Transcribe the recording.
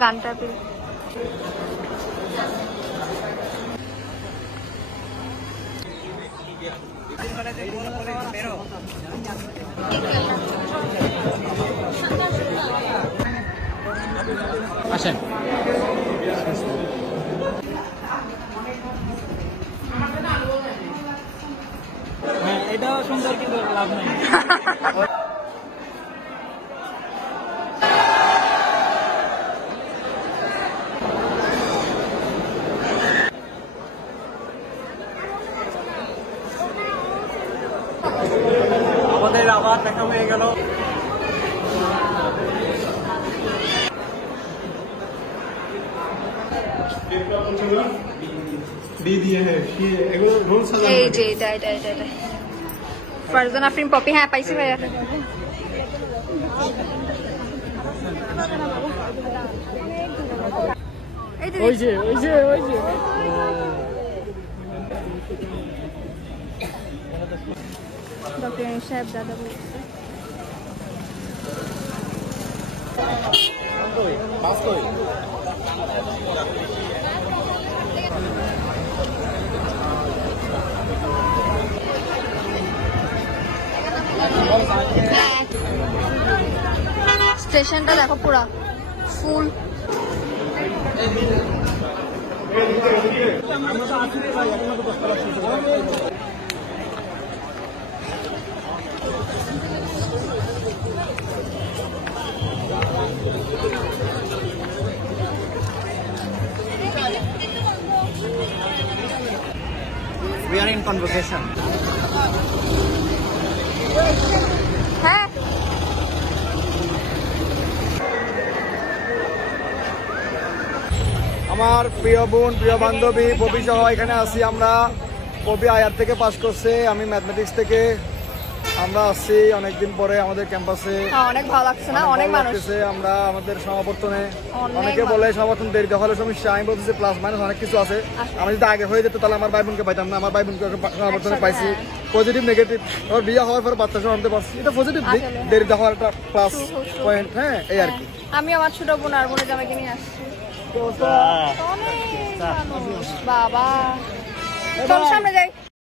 গানটা আসেন হ্যাঁ এটাও সুন্দর কিন্তু লাভ নাই আমাদের আবার দেখা হয়ে গেল এই যে এটা ফারজানা আফরিন পপি হ্যাঁ পাইছি ভাইয়া ওই যে ডক্টর সাহেব দাদা বলছে স্টেশনটা দেখো পুরা ফুল We are in conversation. হ্যাঁ আমার প্রিয় বোন প্রিয় বান্ধবী পপি সহ এখানে আছি আমরা। পপি আয়ার থেকে পাস করছে, আমি ম্যাথমেটিক্স থেকে। আমরা আসছি অনেকদিন পরে আমাদের ক্যাম্পাসে, অনেক ভালো লাগছে না? অনেক মানুষ আমরা আমাদের সমাবর্তনে অনেকে বলে সমাবর্তন দেরিতে হলে সমস্যা, আমি বলতেছি প্লাস মাইনাস অনেক কিছু আছে। আমি যদি আগে হয়ে যেত তাহলে আমার ভাই বোনকে পাইতাম না, আমার ভাই বোনকে সমাবর্তনে পাইছি। পজিটিভ নেগেটিভ, আমার বিয়ে হওয়ার পর বাচ্চা সহ আনতে পারছি, এটা পজিটিভ দিক। দেরিতে হওয়ার একটা প্লাস পয়েন্ট। হ্যাঁ এই আর কি। আমি আমার ছোট বোন আর বোনের জামাইকে নিয়ে আসছি। বাবা চল সামনে যাই।